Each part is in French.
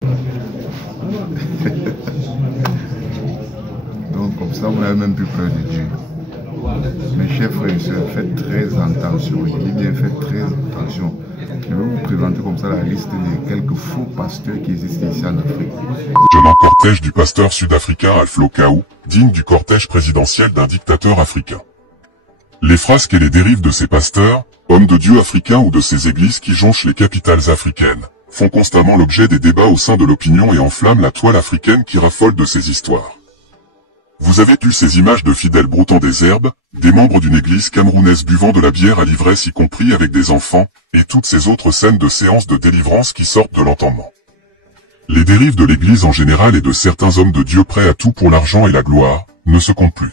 Donc comme ça, vous n'avez même plus peur de Dieu. Mes chers frères et sœurs, faites très attention. Je dis bien, faites très attention. Je vais vous présenter comme ça la liste de quelques faux pasteurs qui existent ici en Afrique. Jeune cortège du pasteur sud-africain Alpha Kaou, digne du cortège présidentiel d'un dictateur africain. Les frasques et les dérives de ces pasteurs, hommes de Dieu africains ou de ces églises qui jonchent les capitales africaines, font constamment l'objet des débats au sein de l'opinion et enflamment la toile africaine qui raffole de ces histoires. Vous avez vu ces images de fidèles broutant des herbes, des membres d'une église camerounaise buvant de la bière à l'ivresse y compris avec des enfants, et toutes ces autres scènes de séances de délivrance qui sortent de l'entendement. Les dérives de l'église en général et de certains hommes de Dieu prêts à tout pour l'argent et la gloire, ne se comptent plus.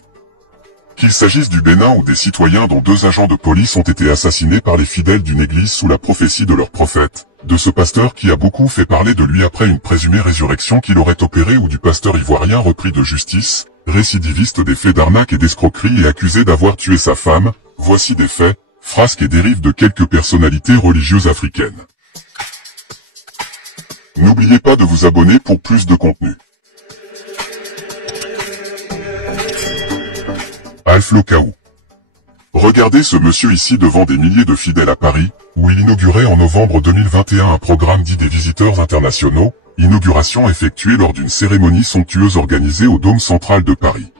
Qu'il s'agisse du Bénin ou des citoyens dont 2 agents de police ont été assassinés par les fidèles d'une église sous la prophétie de leur prophète, de ce pasteur qui a beaucoup fait parler de lui après une présumée résurrection qu'il aurait opérée ou du pasteur ivoirien repris de justice, récidiviste des faits d'arnaque et d'escroquerie et accusé d'avoir tué sa femme, voici des faits, frasques et dérives de quelques personnalités religieuses africaines. N'oubliez pas de vous abonner pour plus de contenu. Alpha Kaou. Regardez ce monsieur ici devant des milliers de fidèles à Paris, où il inaugurait en novembre 2021 un programme dit des visiteurs internationaux, inauguration effectuée lors d'une cérémonie somptueuse organisée au Dôme central de Paris.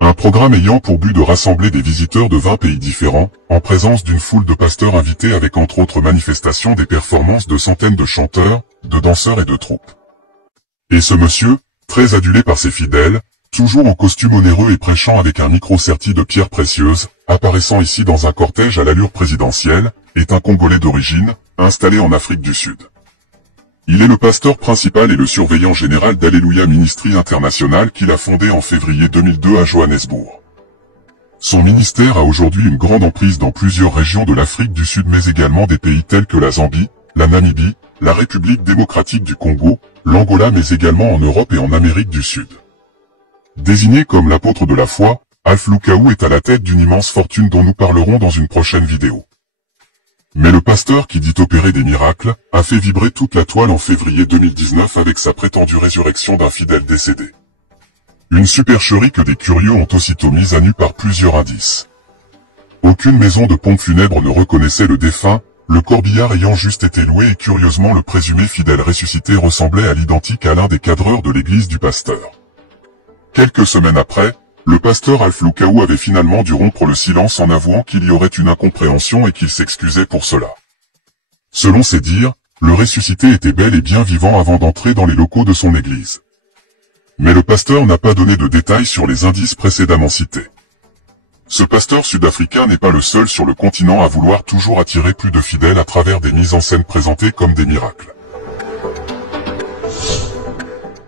Un programme ayant pour but de rassembler des visiteurs de 20 pays différents, en présence d'une foule de pasteurs invités avec entre autres manifestations des performances de centaines de chanteurs, de danseurs et de troupes. Et ce monsieur, très adulé par ses fidèles, toujours en costume onéreux et prêchant avec un micro serti de pierres précieuses, apparaissant ici dans un cortège à l'allure présidentielle, est un Congolais d'origine, installé en Afrique du Sud. Il est le pasteur principal et le surveillant général d'Alléluia Ministry International qu'il a fondé en février 2002 à Johannesburg. Son ministère a aujourd'hui une grande emprise dans plusieurs régions de l'Afrique du Sud mais également des pays tels que la Zambie, la Namibie, la République démocratique du Congo, l'Angola mais également en Europe et en Amérique du Sud. Désigné comme l'apôtre de la foi, Alpha Kaou est à la tête d'une immense fortune dont nous parlerons dans une prochaine vidéo. Mais le pasteur qui dit opérer des miracles, a fait vibrer toute la toile en février 2019 avec sa prétendue résurrection d'un fidèle décédé. Une supercherie que des curieux ont aussitôt mise à nu par plusieurs indices. Aucune maison de pompe funèbre ne reconnaissait le défunt, le corbillard ayant juste été loué et curieusement le présumé fidèle ressuscité ressemblait à l'identique à l'un des cadreurs de l'église du pasteur. Quelques semaines après, le pasteur Alpha Kaou avait finalement dû rompre le silence en avouant qu'il y aurait une incompréhension et qu'il s'excusait pour cela. Selon ses dires, le ressuscité était bel et bien vivant avant d'entrer dans les locaux de son église. Mais le pasteur n'a pas donné de détails sur les indices précédemment cités. Ce pasteur sud-africain n'est pas le seul sur le continent à vouloir toujours attirer plus de fidèles à travers des mises en scène présentées comme des miracles.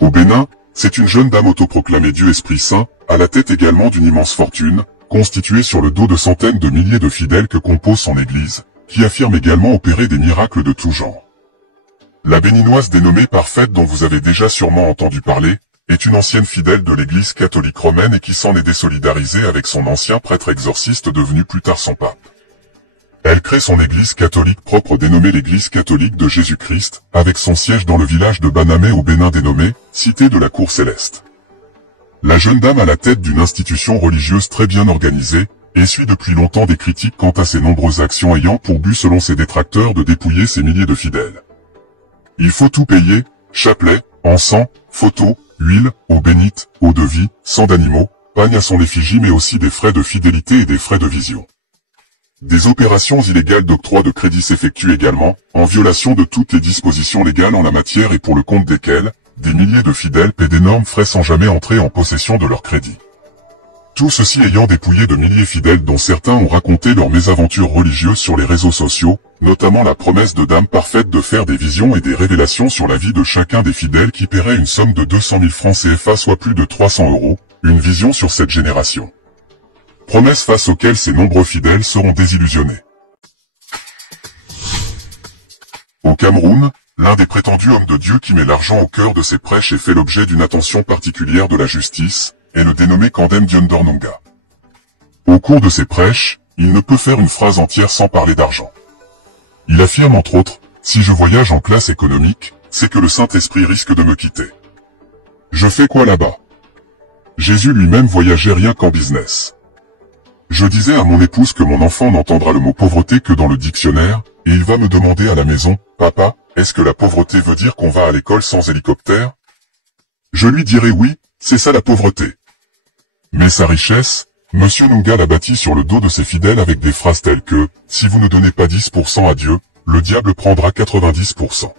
Au Bénin, c'est une jeune dame autoproclamée Dieu Esprit Saint, à la tête également d'une immense fortune, constituée sur le dos de centaines de milliers de fidèles que compose son église, qui affirme également opérer des miracles de tout genre. La béninoise dénommée Parfaite dont vous avez déjà sûrement entendu parler, est une ancienne fidèle de l'église catholique romaine et qui s'en est désolidarisée avec son ancien prêtre exorciste devenu plus tard son pape. Elle crée son église catholique propre dénommée l'église catholique de Jésus-Christ, avec son siège dans le village de Banamé au Bénin dénommé, cité de la Cour Céleste. La jeune dame à la tête d'une institution religieuse très bien organisée, essuie depuis longtemps des critiques quant à ses nombreuses actions ayant pour but selon ses détracteurs de dépouiller ses milliers de fidèles. Il faut tout payer, chapelet, encens, photos, huile, eau bénite, eau de vie, sang d'animaux, pagne à son effigie mais aussi des frais de fidélité et des frais de vision. Des opérations illégales d'octroi de crédits s'effectuent également, en violation de toutes les dispositions légales en la matière et pour le compte desquelles, des milliers de fidèles paient d'énormes frais sans jamais entrer en possession de leur crédit. Tout ceci ayant dépouillé de milliers de fidèles dont certains ont raconté leurs mésaventures religieuses sur les réseaux sociaux, notamment la promesse de Dame Parfaite de faire des visions et des révélations sur la vie de chacun des fidèles qui paierait une somme de 200 000 francs CFA soit plus de 300 €, une vision sur cette génération. Promesses face auxquelles ces nombreux fidèles seront désillusionnés. Au Cameroun, l'un des prétendus hommes de Dieu qui met l'argent au cœur de ses prêches et fait l'objet d'une attention particulière de la justice, est le dénommé Kandem Diondornonga. Au cours de ses prêches, il ne peut faire une phrase entière sans parler d'argent. Il affirme entre autres, « Si je voyage en classe économique, c'est que le Saint-Esprit risque de me quitter. Je fais quoi là-bas? Jésus lui-même voyageait rien qu'en business. Je disais à mon épouse que mon enfant n'entendra le mot pauvreté que dans le dictionnaire, et il va me demander à la maison, « Papa, est-ce que la pauvreté veut dire qu'on va à l'école sans hélicoptère ?» Je lui dirai oui, c'est ça la pauvreté. Mais sa richesse, Monsieur Nunga l'a bâtie sur le dos de ses fidèles avec des phrases telles que « Si vous ne donnez pas 10% à Dieu, le diable prendra 90%. »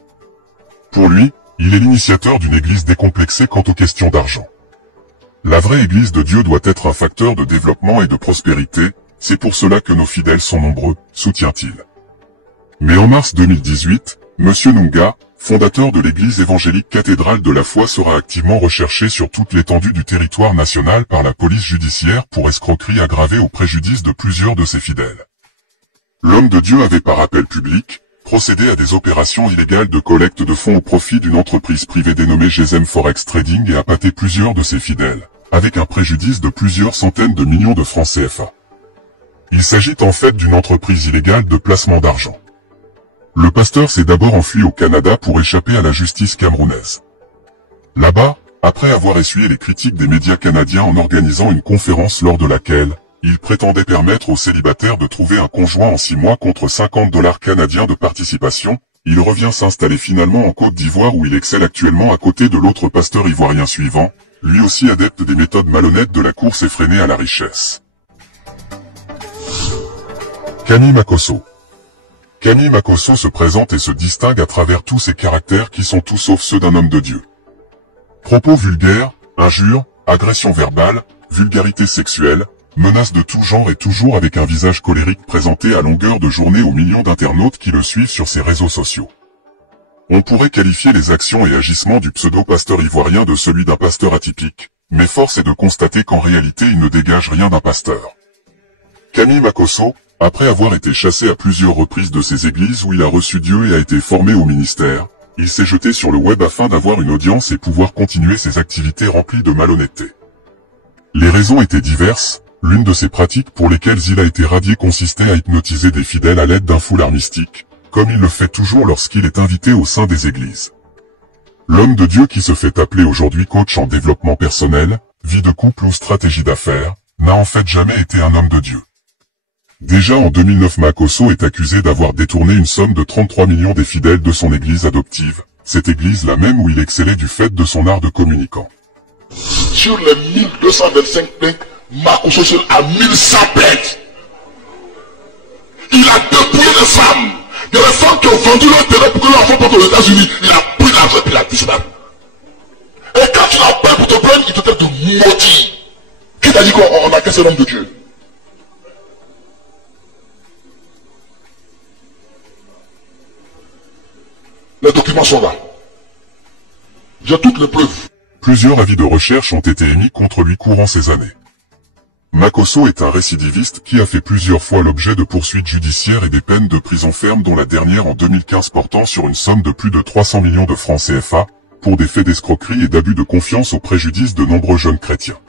Pour lui, il est l'initiateur d'une église décomplexée quant aux questions d'argent. La vraie église de Dieu doit être un facteur de développement et de prospérité, c'est pour cela que nos fidèles sont nombreux, soutient-il. Mais en mars 2018, Monsieur Nunga, fondateur de l'église évangélique cathédrale de la foi, sera activement recherché sur toute l'étendue du territoire national par la police judiciaire pour escroquerie aggravée au préjudice de plusieurs de ses fidèles. L'homme de Dieu avait par appel public, procédé à des opérations illégales de collecte de fonds au profit d'une entreprise privée dénommée GSM Forex Trading et appâté plusieurs de ses fidèles, avec un préjudice de plusieurs centaines de millions de francs CFA. Il s'agit en fait d'une entreprise illégale de placement d'argent. Le pasteur s'est d'abord enfui au Canada pour échapper à la justice camerounaise. Là-bas, après avoir essuyé les critiques des médias canadiens en organisant une conférence lors de laquelle il prétendait permettre aux célibataires de trouver un conjoint en 6 mois contre 50 $ canadiens de participation, il revient s'installer finalement en Côte d'Ivoire où il excelle actuellement à côté de l'autre pasteur ivoirien suivant, lui aussi adepte des méthodes malhonnêtes de la course effrénée à la richesse. Kani Makosso. Kani Makosso se présente et se distingue à travers tous ses caractères qui sont tout sauf ceux d'un homme de Dieu. Propos vulgaires, injures, agressions verbales, vulgarité sexuelle, menaces de tout genre et toujours avec un visage colérique présenté à longueur de journée aux millions d'internautes qui le suivent sur ses réseaux sociaux. On pourrait qualifier les actions et agissements du pseudo-pasteur ivoirien de celui d'un pasteur atypique, mais force est de constater qu'en réalité il ne dégage rien d'un pasteur. Kani Makosso, après avoir été chassé à plusieurs reprises de ses églises où il a reçu Dieu et a été formé au ministère, il s'est jeté sur le web afin d'avoir une audience et pouvoir continuer ses activités remplies de malhonnêteté. Les raisons étaient diverses, l'une de ces pratiques pour lesquelles il a été radié consistait à hypnotiser des fidèles à l'aide d'un foulard mystique, comme il le fait toujours lorsqu'il est invité au sein des églises. L'homme de Dieu qui se fait appeler aujourd'hui coach en développement personnel, vie de couple ou stratégie d'affaires, n'a en fait jamais été un homme de Dieu. Déjà en 2009 Makosso est accusé d'avoir détourné une somme de 33 millions des fidèles de son église adoptive, cette église la même où il excellait du fait de son art de communicant. Sur les 1225 plaintes, Makosso seul a 1100 plaintes. Il a dépouillé des femmes. Il y a des femmes qui ont vendu leur terrain pour que leur enfant parte aux États-Unis. Il a pris l'argent et puis il a disparu. Et quand tu l'appelles pour te plaindre, il te traite de maudit. Qui t'a dit qu'on a cassé l'homme de Dieu? Les documents sont là. J'ai toutes les preuves. Plusieurs avis de recherche ont été émis contre lui courant ces années. Makosso est un récidiviste qui a fait plusieurs fois l'objet de poursuites judiciaires et des peines de prison ferme dont la dernière en 2015 portant sur une somme de plus de 300 millions de francs CFA, pour des faits d'escroquerie et d'abus de confiance au préjudice de nombreux jeunes chrétiens.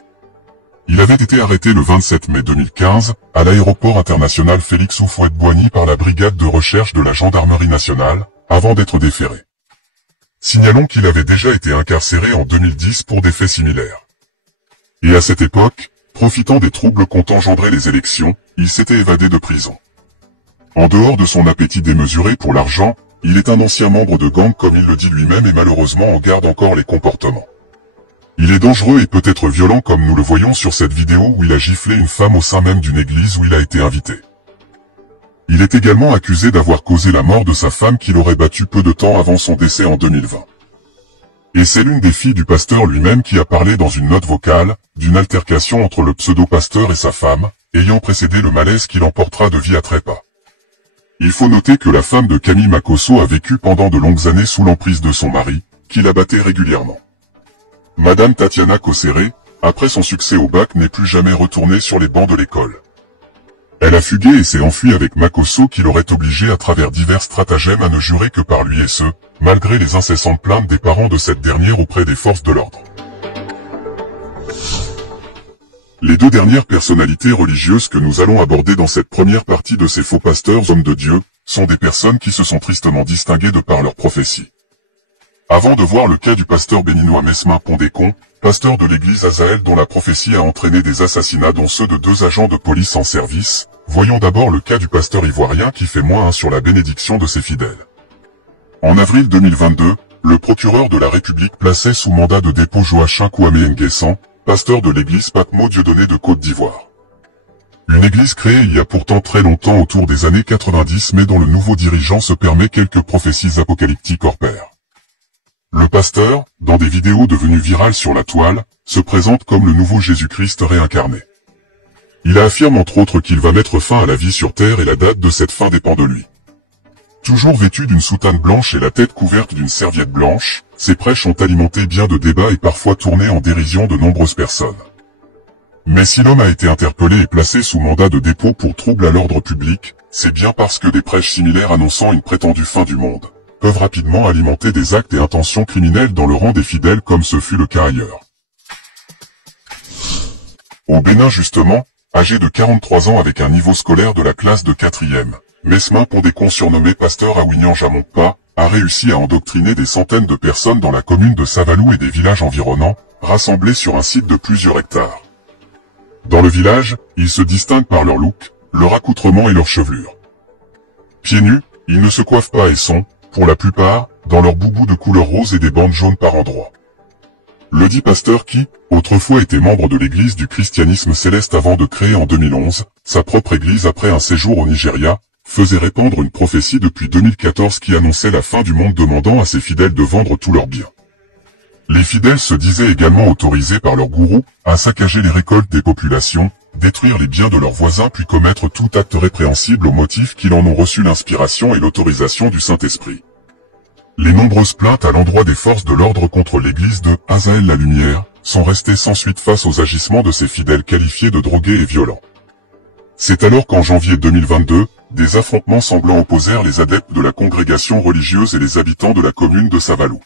Il avait été arrêté le 27 mai 2015, à l'aéroport international Félix Houphouët-Boigny par la brigade de recherche de la gendarmerie nationale, avant d'être déféré. Signalons qu'il avait déjà été incarcéré en 2010 pour des faits similaires. Et à cette époque, profitant des troubles qu'ont engendré les élections, il s'était évadé de prison. En dehors de son appétit démesuré pour l'argent, il est un ancien membre de gang comme il le dit lui-même et malheureusement en garde encore les comportements. Il est dangereux et peut être violent comme nous le voyons sur cette vidéo où il a giflé une femme au sein même d'une église où il a été invité. Il est également accusé d'avoir causé la mort de sa femme qu'il aurait battue peu de temps avant son décès en 2020. Et c'est l'une des filles du pasteur lui-même qui a parlé dans une note vocale, d'une altercation entre le pseudo-pasteur et sa femme, ayant précédé le malaise qui l'emportera de vie à trépas. Il faut noter que la femme de Kani Makosso a vécu pendant de longues années sous l'emprise de son mari, qui la battait régulièrement. Madame Tatiana Kosséré, après son succès au bac n'est plus jamais retournée sur les bancs de l'école. Elle a fugué et s'est enfuie avec Makosso qui l'aurait obligé à travers divers stratagèmes à ne jurer que par lui et ce, malgré les incessantes plaintes des parents de cette dernière auprès des forces de l'ordre. Les deux dernières personnalités religieuses que nous allons aborder dans cette première partie de ces faux pasteurs hommes de Dieu, sont des personnes qui se sont tristement distinguées de par leur prophétie. Avant de voir le cas du pasteur béninois Mesmin Pondécon, pasteur de l'église Azaël dont la prophétie a entraîné des assassinats dont ceux de 2 agents de police en service, voyons d'abord le cas du pasteur ivoirien qui fait -1 sur la bénédiction de ses fidèles. En avril 2022, le procureur de la République plaçait sous mandat de dépôt Joachim Kouamé Nguessan, pasteur de l'église Patmo Dieudonné de Côte d'Ivoire. Une église créée il y a pourtant très longtemps autour des années 90 mais dont le nouveau dirigeant se permet quelques prophéties apocalyptiques hors pair. Le pasteur, dans des vidéos devenues virales sur la toile, se présente comme le nouveau Jésus-Christ réincarné. Il affirme entre autres qu'il va mettre fin à la vie sur terre et la date de cette fin dépend de lui. Toujours vêtu d'une soutane blanche et la tête couverte d'une serviette blanche, ses prêches ont alimenté bien de débats et parfois tourné en dérision de nombreuses personnes. Mais si l'homme a été interpellé et placé sous mandat de dépôt pour trouble à l'ordre public, c'est bien parce que des prêches similaires annonçant une prétendue fin du monde peuvent rapidement alimenter des actes et intentions criminelles dans le rang des fidèles comme ce fut le cas ailleurs. Au Bénin justement, âgé de 43 ans avec un niveau scolaire de la classe de 4e, Mesmin Pondécon surnommé pasteur Awignan Jamongpa, a réussi à endoctriner des centaines de personnes dans la commune de Savalou et des villages environnants, rassemblés sur un site de plusieurs hectares. Dans le village, ils se distinguent par leur look, leur accoutrement et leur chevelure. Pieds nus, ils ne se coiffent pas et sont, pour la plupart, dans leurs boubous de couleur rose et des bandes jaunes par endroits. Le dit pasteur qui, autrefois était membre de l'église du christianisme céleste avant de créer en 2011, sa propre église après un séjour au Nigeria, faisait répandre une prophétie depuis 2014 qui annonçait la fin du monde demandant à ses fidèles de vendre tous leurs biens. Les fidèles se disaient également autorisés par leur gourou à saccager les récoltes des populations, détruire les biens de leurs voisins puis commettre tout acte répréhensible au motif qu'ils en ont reçu l'inspiration et l'autorisation du Saint-Esprit. Les nombreuses plaintes à l'endroit des forces de l'ordre contre l'église de Azaël la Lumière sont restées sans suite face aux agissements de ces fidèles qualifiés de drogués et violents. C'est alors qu'en janvier 2022, des affrontements sanglants opposèrent les adeptes de la congrégation religieuse et les habitants de la commune de Savalou.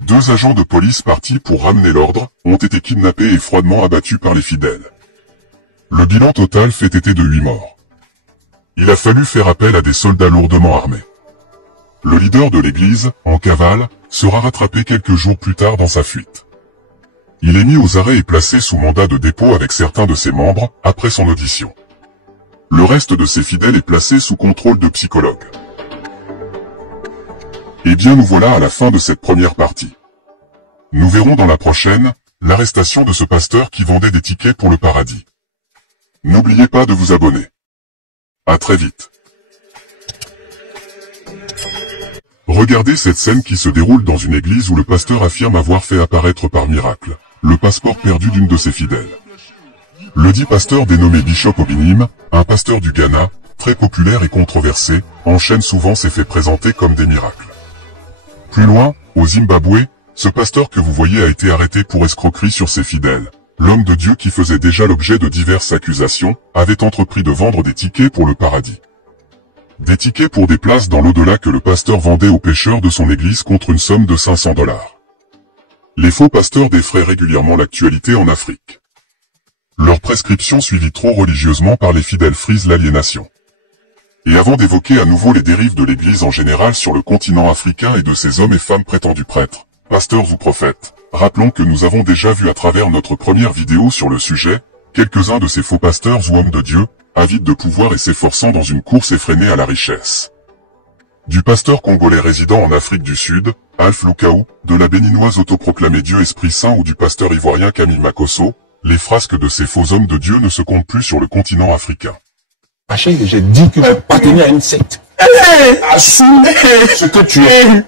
2 agents de police partis pour ramener l'ordre ont été kidnappés et froidement abattus par les fidèles. Le bilan total fait été de 8 morts. Il a fallu faire appel à des soldats lourdement armés. Le leader de l'église, en cavale, sera rattrapé quelques jours plus tard dans sa fuite. Il est mis aux arrêts et placé sous mandat de dépôt avec certains de ses membres, après son audition. Le reste de ses fidèles est placé sous contrôle de psychologues. Eh bien nous voilà à la fin de cette première partie. Nous verrons dans la prochaine, l'arrestation de ce pasteur qui vendait des tickets pour le paradis. N'oubliez pas de vous abonner. À très vite. Regardez cette scène qui se déroule dans une église où le pasteur affirme avoir fait apparaître par miracle le passeport perdu d'une de ses fidèles. Le dit pasteur dénommé Bishop Obinim, un pasteur du Ghana, très populaire et controversé, enchaîne souvent ses faits présentés comme des miracles. Plus loin, au Zimbabwe, ce pasteur que vous voyez a été arrêté pour escroquerie sur ses fidèles. L'homme de Dieu qui faisait déjà l'objet de diverses accusations, avait entrepris de vendre des tickets pour le paradis. Des tickets pour des places dans l'au-delà que le pasteur vendait aux pécheurs de son église contre une somme de $500. Les faux pasteurs défraient régulièrement l'actualité en Afrique. Leur prescription suivie trop religieusement par les fidèles frise l'aliénation. Et avant d'évoquer à nouveau les dérives de l'église en général sur le continent africain et de ses hommes et femmes prétendus prêtres, pasteurs ou prophètes, rappelons que nous avons déjà vu à travers notre première vidéo sur le sujet, quelques-uns de ces faux pasteurs ou hommes de Dieu, avides de pouvoir et s'efforçant dans une course effrénée à la richesse. Du pasteur congolais résidant en Afrique du Sud, Alf Lukaou, de la béninoise autoproclamée Dieu Esprit Saint ou du pasteur ivoirien Camille Makosso, les frasques de ces faux hommes de Dieu ne se comptent plus sur le continent africain. J'ai dit que je appartenais à une secte. Assume ce que tu es.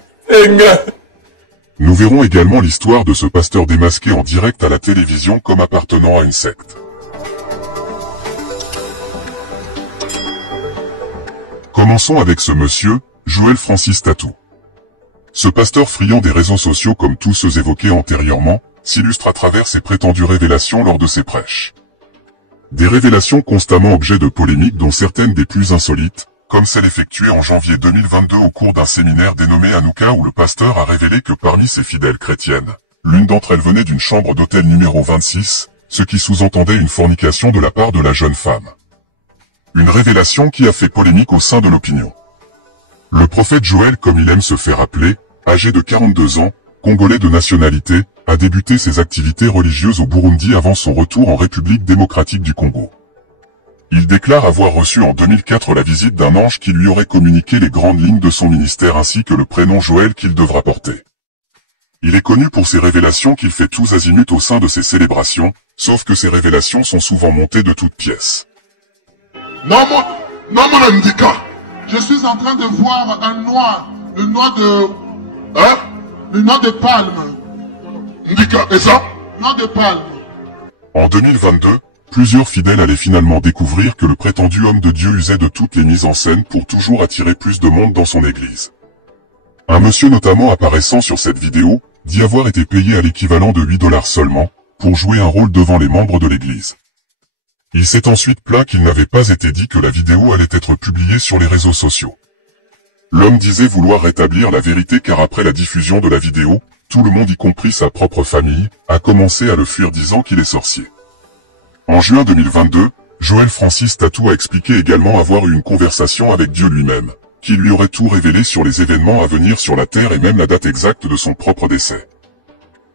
Nous verrons également l'histoire de ce pasteur démasqué en direct à la télévision comme appartenant à une secte. Commençons avec ce monsieur, Joël Francis Tatou. Ce pasteur friand des réseaux sociaux comme tous ceux évoqués antérieurement, s'illustre à travers ses prétendues révélations lors de ses prêches. Des révélations constamment objet de polémiques dont certaines des plus insolites, comme celle effectuée en janvier 2022 au cours d'un séminaire dénommé Hanouka où le pasteur a révélé que parmi ses fidèles chrétiennes, l'une d'entre elles venait d'une chambre d'hôtel numéro 26, ce qui sous-entendait une fornication de la part de la jeune femme. Une révélation qui a fait polémique au sein de l'opinion. Le prophète Joël, comme il aime se faire appeler, âgé de 42 ans, congolais de nationalité, a débuté ses activités religieuses au Burundi avant son retour en République démocratique du Congo. Il déclare avoir reçu en 2004 la visite d'un ange qui lui aurait communiqué les grandes lignes de son ministère ainsi que le prénom Joël qu'il devra porter. Il est connu pour ses révélations qu'il fait tous azimuts au sein de ses célébrations, sauf que ces révélations sont souvent montées de toutes pièces. Non, mon indica. Je suis en train de voir un noix, le noix de... Hein? Le noix de palme. Indica, et ça? Noix de palme. En 2022, plusieurs fidèles allaient finalement découvrir que le prétendu homme de Dieu usait de toutes les mises en scène pour toujours attirer plus de monde dans son église. Un monsieur notamment apparaissant sur cette vidéo, dit avoir été payé à l'équivalent de 8 $ seulement, pour jouer un rôle devant les membres de l'église. Il s'est ensuite plaint qu'il n'avait pas été dit que la vidéo allait être publiée sur les réseaux sociaux. L'homme disait vouloir rétablir la vérité car après la diffusion de la vidéo, tout le monde y compris sa propre famille, a commencé à le fuir disant qu'il est sorcier. En juin 2022, Joël Francis Tatou a expliqué également avoir eu une conversation avec Dieu lui-même, qui lui aurait tout révélé sur les événements à venir sur la Terre et même la date exacte de son propre décès.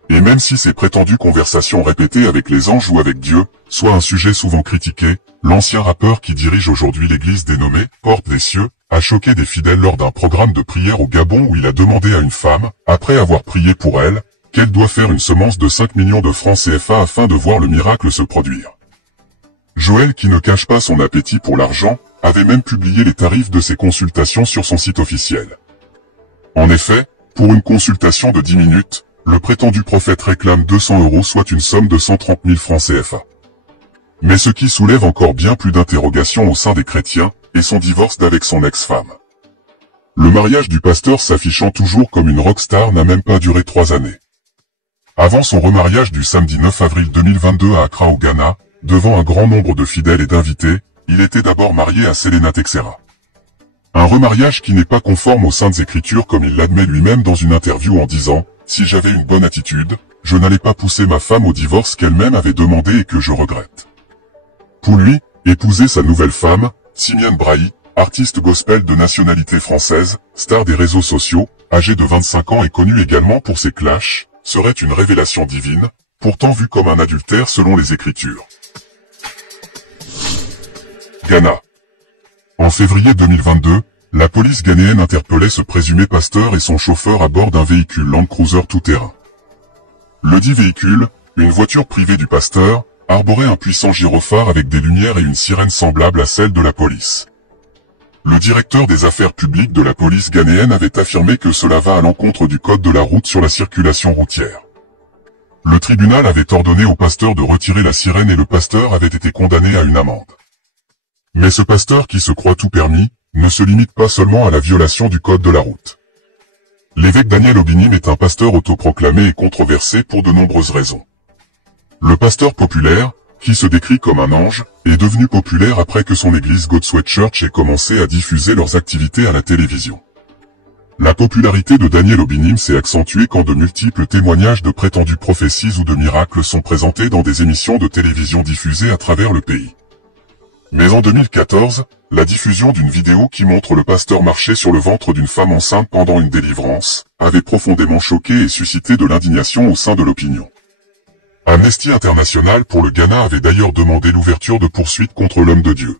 Et même si ces prétendues conversations répétées avec les anges ou avec Dieu, soit un sujet souvent critiqué, l'ancien rappeur qui dirige aujourd'hui l'église dénommée « Porte des cieux » a choqué des fidèles lors d'un programme de prière au Gabon où il a demandé à une femme, après avoir prié pour elle, qu'elle doit faire une semence de 5 millions de francs CFA afin de voir le miracle se produire. Joël, qui ne cache pas son appétit pour l'argent, avait même publié les tarifs de ses consultations sur son site officiel. En effet, pour une consultation de 10 minutes, le prétendu prophète réclame 200 €, soit une somme de 130 000 francs CFA. Mais ce qui soulève encore bien plus d'interrogations au sein des chrétiens, est son divorce d'avec son ex-femme. Le mariage du pasteur s'affichant toujours comme une rockstar n'a même pas duré 3 années. Avant son remariage du samedi 9 avril 2022 à Accra au Ghana, devant un grand nombre de fidèles et d'invités, il était d'abord marié à Selena Texera. Un remariage qui n'est pas conforme aux Saintes Écritures comme il l'admet lui-même dans une interview en disant « Si j'avais une bonne attitude, je n'allais pas pousser ma femme au divorce qu'elle-même avait demandé et que je regrette. » Pour lui, épouser sa nouvelle femme, Simiane Brahi, artiste gospel de nationalité française, star des réseaux sociaux, âgée de 25 ans et connue également pour ses clashs, serait une révélation divine, pourtant vue comme un adultère selon les Écritures. Ghana. En février 2022, la police ghanéenne interpellait ce présumé pasteur et son chauffeur à bord d'un véhicule Land Cruiser tout-terrain. Le dit véhicule, une voiture privée du pasteur, arborait un puissant gyrophare avec des lumières et une sirène semblable à celle de la police. Le directeur des affaires publiques de la police ghanéenne avait affirmé que cela va à l'encontre du code de la route sur la circulation routière. Le tribunal avait ordonné au pasteur de retirer la sirène et le pasteur avait été condamné à une amende. Mais ce pasteur qui se croit tout permis, ne se limite pas seulement à la violation du code de la route. L'évêque Daniel Obinim est un pasteur autoproclamé et controversé pour de nombreuses raisons. Le pasteur populaire, qui se décrit comme un ange, est devenu populaire après que son église Godsway Church ait commencé à diffuser leurs activités à la télévision. La popularité de Daniel Obinim s'est accentuée quand de multiples témoignages de prétendues prophéties ou de miracles sont présentés dans des émissions de télévision diffusées à travers le pays. Mais en 2014, la diffusion d'une vidéo qui montre le pasteur marcher sur le ventre d'une femme enceinte pendant une délivrance, avait profondément choqué et suscité de l'indignation au sein de l'opinion. Amnesty International pour le Ghana avait d'ailleurs demandé l'ouverture de poursuites contre l'homme de Dieu.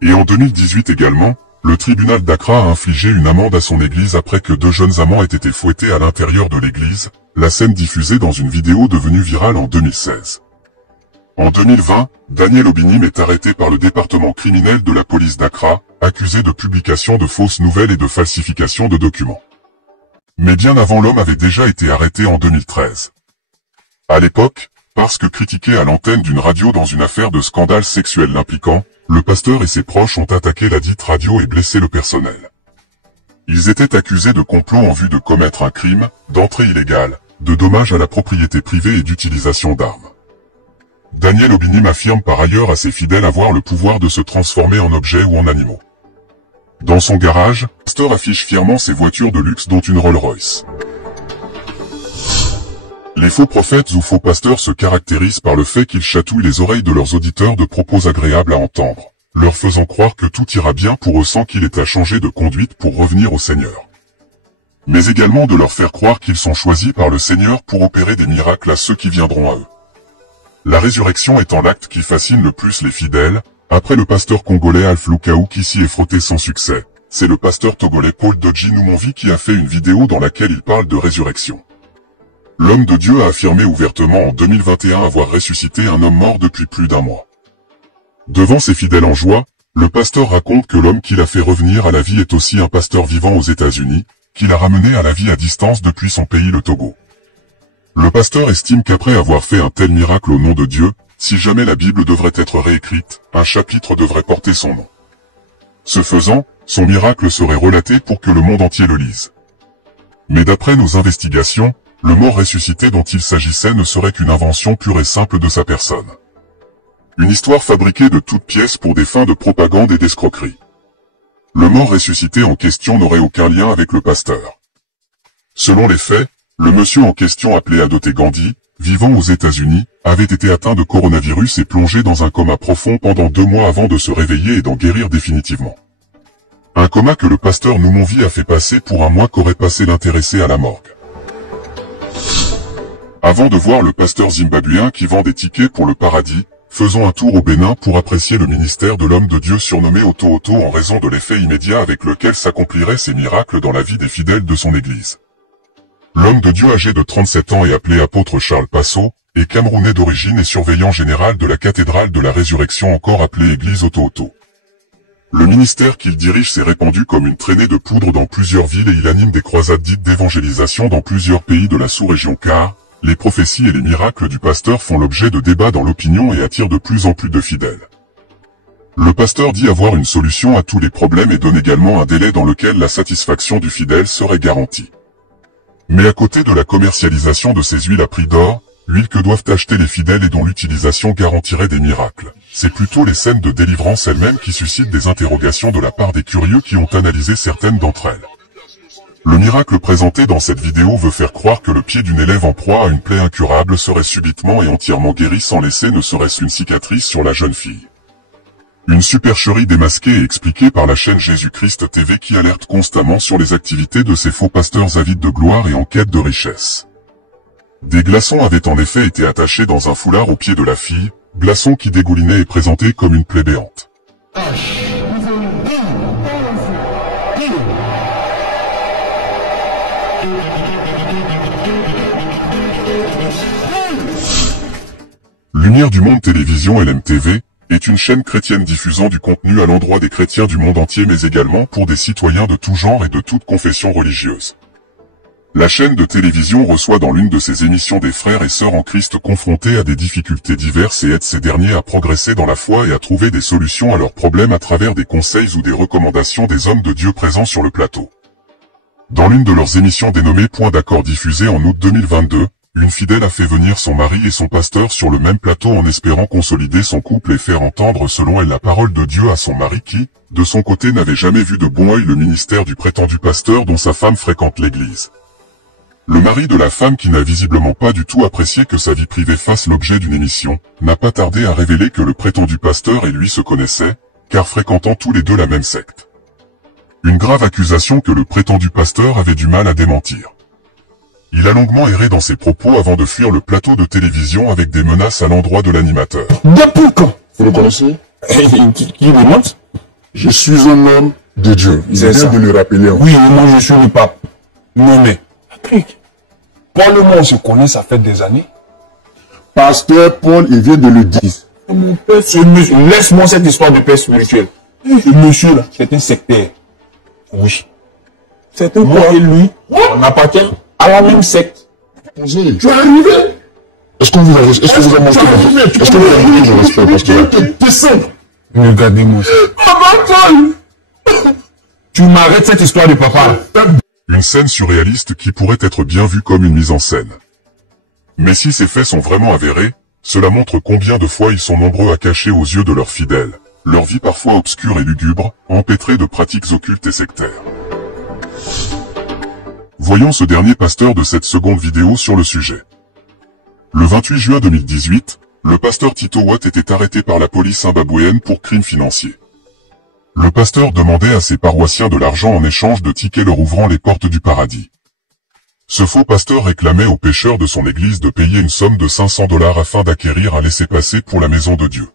Et en 2018 également, le tribunal d'Accra a infligé une amende à son église après que 2 jeunes amants aient été fouettés à l'intérieur de l'église, la scène diffusée dans une vidéo devenue virale en 2016. En 2020, Daniel Obinim est arrêté par le département criminel de la police d'Accra, accusé de publication de fausses nouvelles et de falsification de documents. Mais bien avant, l'homme avait déjà été arrêté en 2013. À l'époque, parce que critiqué à l'antenne d'une radio dans une affaire de scandale sexuel l'impliquant, le pasteur et ses proches ont attaqué la dite radio et blessé le personnel. Ils étaient accusés de complot en vue de commettre un crime, d'entrée illégale, de dommages à la propriété privée et d'utilisation d'armes. Daniel Obinim affirme par ailleurs à ses fidèles avoir le pouvoir de se transformer en objets ou en animaux. Dans son garage, le pasteur affiche fièrement ses voitures de luxe dont une Rolls-Royce. Les faux prophètes ou faux pasteurs se caractérisent par le fait qu'ils chatouillent les oreilles de leurs auditeurs de propos agréables à entendre, leur faisant croire que tout ira bien pour eux sans qu'il ait à changer de conduite pour revenir au Seigneur. mais également de leur faire croire qu'ils sont choisis par le Seigneur pour opérer des miracles à ceux qui viendront à eux. La résurrection étant l'acte qui fascine le plus les fidèles, après le pasteur congolais Alpha Lukaou qui s'y est frotté sans succès, c'est le pasteur togolais Paul Dodji Numonvi qui a fait une vidéo dans laquelle il parle de résurrection. L'homme de Dieu a affirmé ouvertement en 2021 avoir ressuscité un homme mort depuis plus d'1 mois. Devant ses fidèles en joie, le pasteur raconte que l'homme qu'il a fait revenir à la vie est aussi un pasteur vivant aux États-Unis, qu'il a ramené à la vie à distance depuis son pays le Togo. Le pasteur estime qu'après avoir fait un tel miracle au nom de Dieu, si jamais la Bible devrait être réécrite, un chapitre devrait porter son nom. Ce faisant, son miracle serait relaté pour que le monde entier le lise. Mais d'après nos investigations, le mort ressuscité dont il s'agissait ne serait qu'une invention pure et simple de sa personne. Une histoire fabriquée de toutes pièces pour des fins de propagande et d'escroquerie. Le mort ressuscité en question n'aurait aucun lien avec le pasteur. Selon les faits, le monsieur en question appelé Adoté Gandhi, vivant aux États-Unis, avait été atteint de coronavirus et plongé dans un coma profond pendant 2 mois avant de se réveiller et d'en guérir définitivement. Un coma que le pasteur Numonvi a fait passer pour 1 mois qu'aurait passé l'intéressé à la morgue. Avant de voir le pasteur zimbabwéen qui vend des tickets pour le paradis, faisons un tour au Bénin pour apprécier le ministère de l'homme de Dieu surnommé Oto Oto en raison de l'effet immédiat avec lequel s'accompliraient ces miracles dans la vie des fidèles de son église. L'homme de Dieu âgé de 37 ans et appelé apôtre Charles Passo, est camerounais d'origine et surveillant général de la cathédrale de la résurrection encore appelée église Oto Oto. Le ministère qu'il dirige s'est répandu comme une traînée de poudre dans plusieurs villes et il anime des croisades dites d'évangélisation dans plusieurs pays de la sous-région car les prophéties et les miracles du pasteur font l'objet de débats dans l'opinion et attirent de plus en plus de fidèles. Le pasteur dit avoir une solution à tous les problèmes et donne également un délai dans lequel la satisfaction du fidèle serait garantie. Mais à côté de la commercialisation de ces huiles à prix d'or, l'huile que doivent acheter les fidèles et dont l'utilisation garantirait des miracles, c'est plutôt les scènes de délivrance elles-mêmes qui suscitent des interrogations de la part des curieux qui ont analysé certaines d'entre elles. Le miracle présenté dans cette vidéo veut faire croire que le pied d'une élève en proie à une plaie incurable serait subitement et entièrement guéri sans laisser ne serait-ce une cicatrice sur la jeune fille. Une supercherie démasquée et expliquée par la chaîne Jésus-Christ TV qui alerte constamment sur les activités de ces faux pasteurs avides de gloire et en quête de richesse. Des glaçons avaient en effet été attachés dans un foulard au pied de la fille, glaçons qui dégoulinaient et présentaient comme une plaie béante. Lumière du Monde Télévision LMTV est une chaîne chrétienne diffusant du contenu à l'endroit des chrétiens du monde entier mais également pour des citoyens de tout genre et de toute confession religieuse. La chaîne de télévision reçoit dans l'une de ses émissions des frères et sœurs en Christ confrontés à des difficultés diverses et aide ces derniers à progresser dans la foi et à trouver des solutions à leurs problèmes à travers des conseils ou des recommandations des hommes de Dieu présents sur le plateau. Dans l'une de leurs émissions dénommée Point d'accord diffusée en août 2022, une fidèle a fait venir son mari et son pasteur sur le même plateau en espérant consolider son couple et faire entendre selon elle la parole de Dieu à son mari qui, de son côté n'avait jamais vu de bon œil le ministère du prétendu pasteur dont sa femme fréquente l'église. Le mari de la femme qui n'a visiblement pas du tout apprécié que sa vie privée fasse l'objet d'une émission, n'a pas tardé à révéler que le prétendu pasteur et lui se connaissaient, car fréquentant tous les deux la même secte. Une grave accusation que le prétendu pasteur avait du mal à démentir. Il a longuement erré dans ses propos avant de fuir le plateau de télévision avec des menaces à l'endroit de l'animateur. Depuis quand? Vous le connaissez? Qui le monte? Je suis un homme de Dieu. Il vient de le rappeler. Oui, moi je suis le pape. Non mais, Patrick, Paul et moi on se connaît, ça fait des années. Pasteur Paul, il vient de le dire. Mon père, ce monsieur, laisse-moi cette histoire de père spirituel. Ce monsieur là, c'est un sectaire. Oui. C'est un moi et lui, on appartient à la même secte. Tu es arrivé. Est-ce que vous avez manqué de respect, pasteur? Regardez-moi ça. Tu m'arrêtes cette histoire de papa. Une scène surréaliste qui pourrait être bien vue comme une mise en scène. Mais si ces faits sont vraiment avérés, cela montre combien de fois ils sont nombreux à cacher aux yeux de leurs fidèles leur vie parfois obscure et lugubre, empêtrée de pratiques occultes et sectaires. Voyons ce dernier pasteur de cette seconde vidéo sur le sujet. Le 28 juin 2018, le pasteur Tito Watt était arrêté par la police zimbabwéenne pour crimes financiers. Le pasteur demandait à ses paroissiens de l'argent en échange de tickets leur ouvrant les portes du paradis. Ce faux pasteur réclamait aux pécheurs de son église de payer une somme de 500 $ afin d'acquérir un laissez-passer pour la maison de Dieu.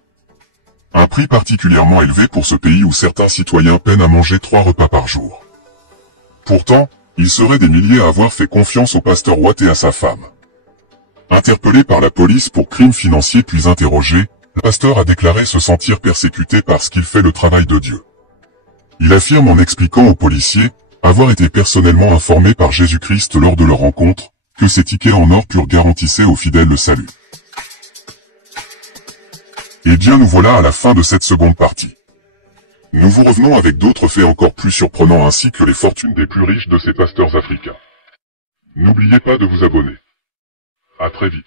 Un prix particulièrement élevé pour ce pays où certains citoyens peinent à manger 3 repas par jour. Pourtant, il serait des milliers à avoir fait confiance au pasteur Watt et à sa femme. Interpellé par la police pour crimes financiers puis interrogé, le pasteur a déclaré se sentir persécuté parce qu'il fait le travail de Dieu. Il affirme en expliquant aux policiers avoir été personnellement informé par Jésus-Christ lors de leur rencontre, que ces tickets en or pur garantissaient aux fidèles le salut. Et bien nous voilà à la fin de cette seconde partie. Nous vous revenons avec d'autres faits encore plus surprenants ainsi que les fortunes des plus riches de ces pasteurs africains. N'oubliez pas de vous abonner. À très vite.